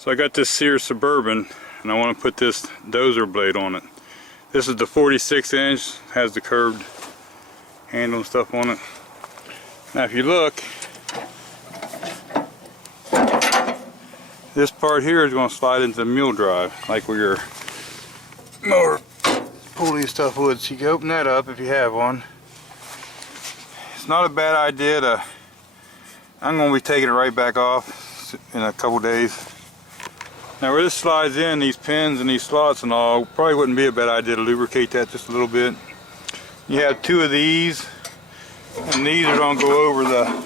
So I got this Sears Suburban and I want to put this Dozer blade on it. This is the 46 inch, has the curved handle and stuff on it. Now if you look, this part here is going to slide into the mule drive, like where your motor pulley stuff would. So you can open that up if you have one. It's not a bad idea to, I'm going to be taking it right back off in a couple days. Now where this slides in, these pins and these slots and all, probably wouldn't be a bad idea to lubricate that just a little bit. You have two of these, and these are going to go over the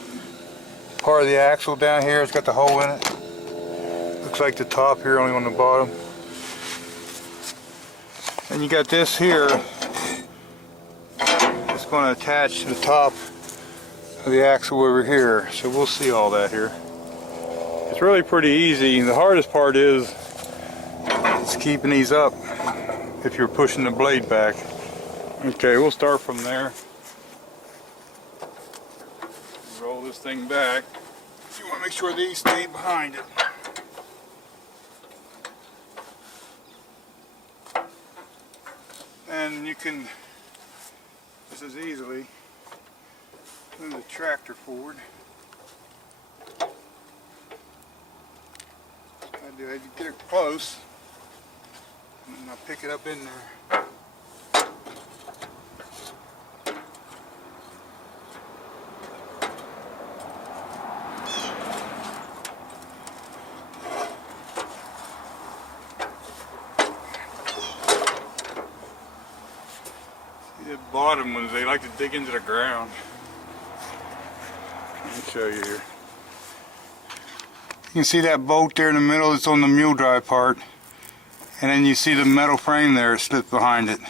part of the axle down here. It's got the hole in it. Looks like the top here, only on the bottom. And you got this here. It's going to attach to the top of the axle over here. So we'll see all that here. It's really pretty easy. The hardest part is keeping these up if you're pushing the blade back. Okay, we'll start from there. Roll this thing back. You want to make sure these stay behind it. And you can just as easily move the tractor forward. I get it close, and I'll pick it up in there. See the bottom ones, they like to dig into the ground. Let me show you here. You can see that bolt there in the middle, it's on the mule drive part. And then you see the metal frame there, slipped behind it.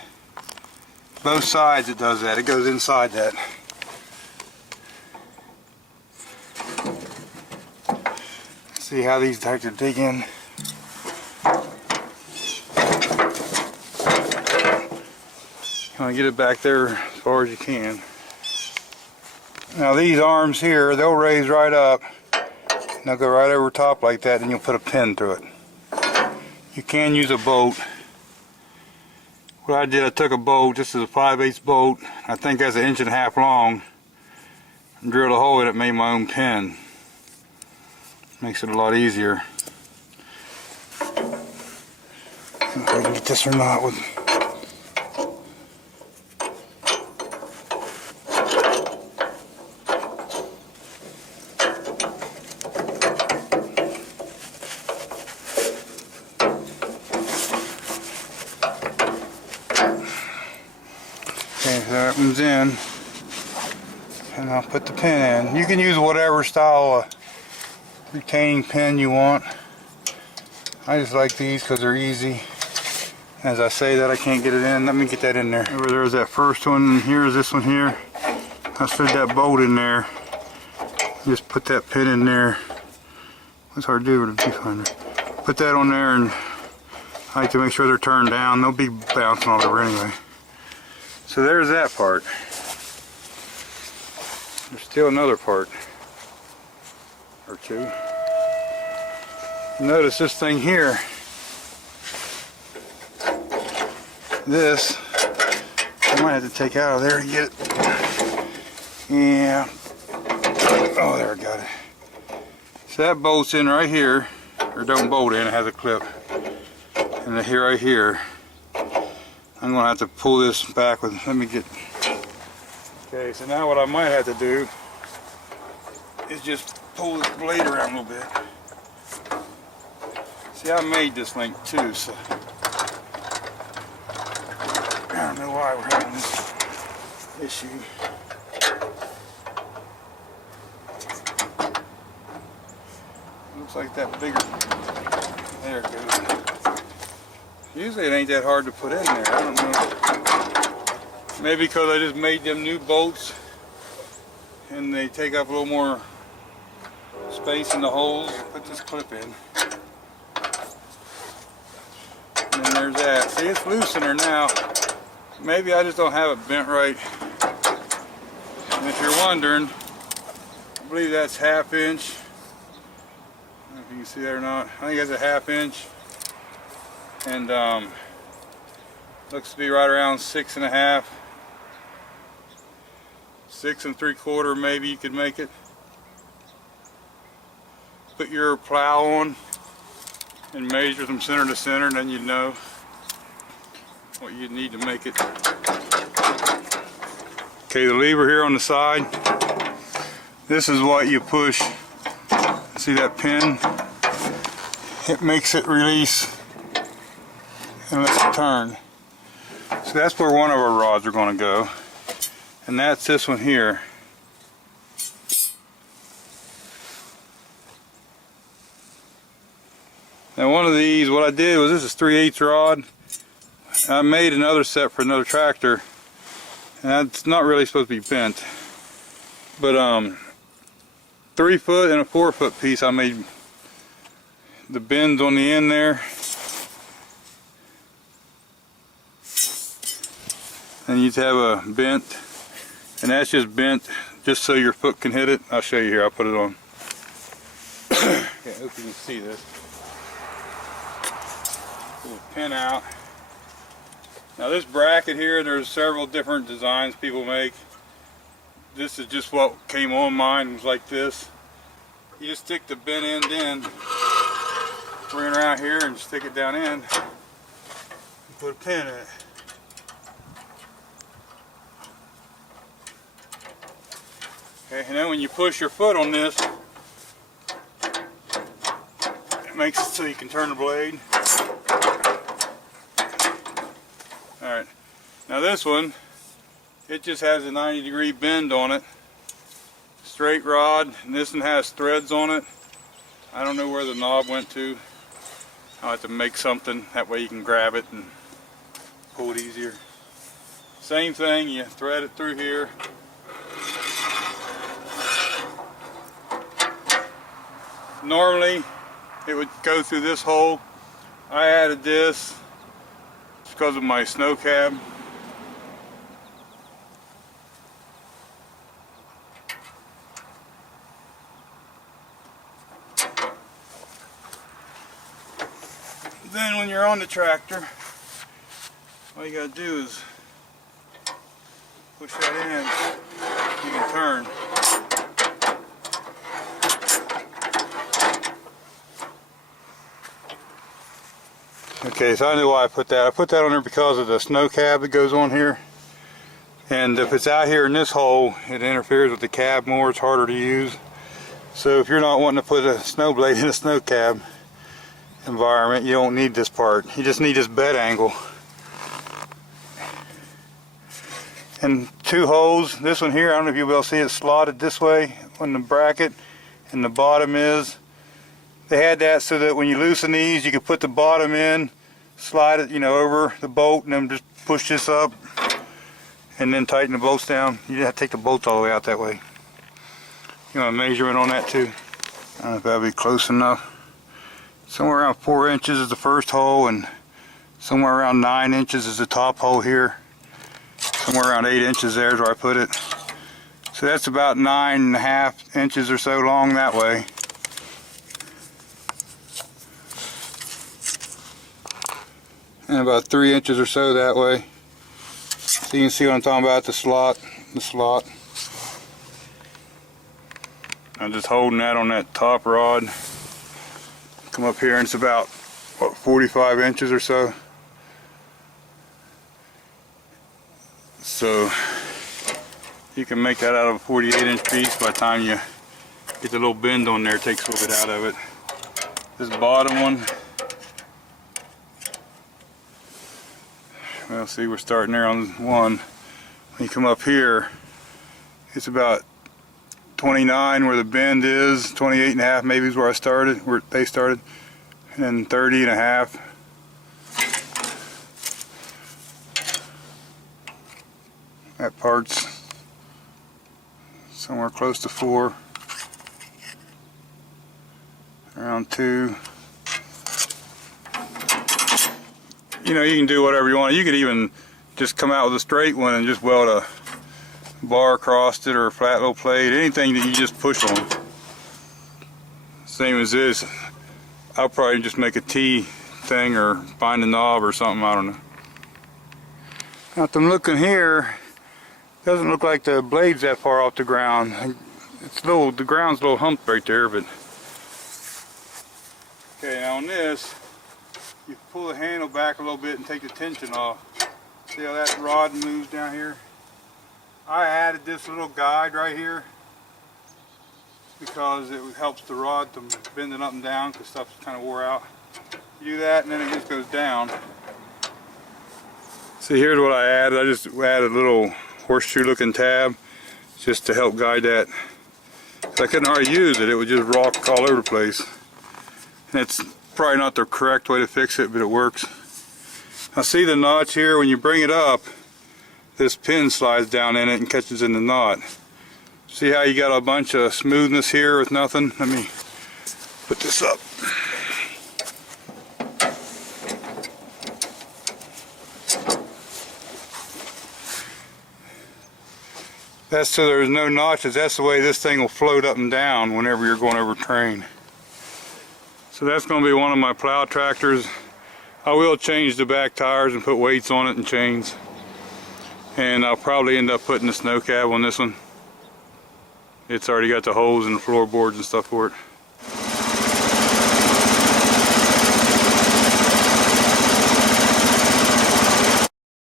Both sides it does that, it goes inside that. See how these like to dig in. You want to get it back there as far as you can. Now these arms here, they'll raise right up. Now go right over top like that, and you'll put a pin through it. You can use a bolt. What I did, I took a bolt, this is a 5/8 bolt, I think that's 1.5 inches long, and drilled a hole in it, made my own pin. Makes it a lot easier. I don't know if I can get this or not with. Okay, so that one's in, and I'll put the pin in. You can use whatever style of retaining pin you want. I just like these because they're easy. As I say that, I can't get it in. Let me get that in there. There's that first one, and here's this one here. I slid that bolt in there. Just put that pin in there. It's hard to do with a viewfinder. Put that on there, and I like to make sure they're turned down. They'll be bouncing all over anyway. So there's that part. There's still another part or two. Notice this thing here. This I might have to take out of there to get it. Yeah. Oh, there I got it. So that bolts in right here, or don't bolt in, it has a clip. And here, right here, I'm going to have to pull this back with, let me get, okay, so now what I might have to do is just pull this blade around a little bit. See, I made this link too, so I don't know why we're having this issue. Looks like that bigger, there it goes. Usually it ain't that hard to put in there, I don't know. Maybe because I just made them new bolts and they take up a little more space in the holes. Put this clip in. And then there's that. See, it's loose in there now. Maybe I just don't have it bent right. And if you're wondering, I believe that's 1/2 inch. if you can see that or not. I think it's a 1/2 inch, and looks to be right around 6.5, 6 3/4 maybe you could make it. Put your plow on and measure from center to center, and then you know what you need to make it. Okay, the lever here on the side, this is what you push. See that pin? It makes it release and lets it turn. So that's where one of our rods are going to go, and that's this one here. Now one of these, what I did was, this is 3/8 rod. I made another set for another tractor, and that's not really supposed to be bent, but 3 foot and a 4 foot piece. I made the bends on the end there, and you have a bent, and that's just bent just so your foot can hit it. I'll show you here. I'll put it on. Okay, I hope you can see this. Pull the pin out. Now this bracket here, there's several different designs people make. This is just what came on mine. It was like this. You just stick the bent end in, bring it around here and stick it down in, and put a pin in it. Okay, and then when you push your foot on this, it makes it so you can turn the blade. Alright, now this one, it just has a 90-degree bend on it. Straight rod, and this one has threads on it. I don't know where the knob went to. I'll have to make something, that way you can grab it and pull it easier. Same thing, you thread it through here. Normally it would go through this hole. I added this because of my snow cab. Then when you're on the tractor, all you gotta do is push that in, you can turn. Okay, so I knew why I put that. I put that on there because of the snow cab that goes on here. And if it's out here in this hole, it interferes with the cab more, it's harder to use. So if you're not wanting to put a snow blade in a snow cab environment, you don't need this part. You just need this bed angle. And 2 holes. This one here, I don't know if you'll be able to see it slotted this way on the bracket, and the bottom is. They had that so that when you loosen these, you could put the bottom in, slide it, over the bolt, and then just push this up, and then tighten the bolts down. You have to take the bolts all the way out that way. You want a measurement on that too? I don't know if that'll be close enough. Somewhere around 4 inches is the first hole, and somewhere around 9 inches is the top hole here. Somewhere around 8 inches there is where I put it. So that's about 9.5 inches or so long that way. And about 3 inches or so that way. So you can see what I'm talking about, the slot. I'm just holding that on that top rod. Come up here and it's about, 45 inches or so. So you can make that out of a 48-inch piece. By the time you get the little bend on there, it takes a little bit out of it. This bottom one, well, see, we're starting there on one. When you come up here, it's about 29 where the bend is, 28.5 maybe is where I started, where they started, and then 30.5. That part's somewhere close to 4, around 2. You can do whatever you want. You could even just come out with a straight one and just weld a bar across it, or a flat little plate, anything that you just push on. Same as this. I'll probably just make a T thing or find a knob or something, I don't know. Now if I'm looking here, doesn't look like the blade's that far off the ground. It's little, the ground's a little humped right there, but okay, now on this, you pull the handle back a little bit and take the tension off. See how that rod moves down here? I added this little guide right here because it helps the rod from bending up and down because stuff's kind of wore out. You do that and then it just goes down. See, here's what I added. I just added a little horseshoe looking tab just to help guide that. If I couldn't already use it, it would just rock all over the place. And it's probably not the correct way to fix it, but it works. Now see the notch here, when you bring it up, this pin slides down in it and catches in the knot. See how you got a bunch of smoothness here with nothing? Let me put this up. That's so there's no notches. That's the way this thing will float up and down whenever you're going over terrain. So that's going to be one of my plow tractors. I will change the back tires and put weights on it and chains. And I'll probably end up putting the snow cab on this one. It's already got the holes and the floorboards and stuff for it.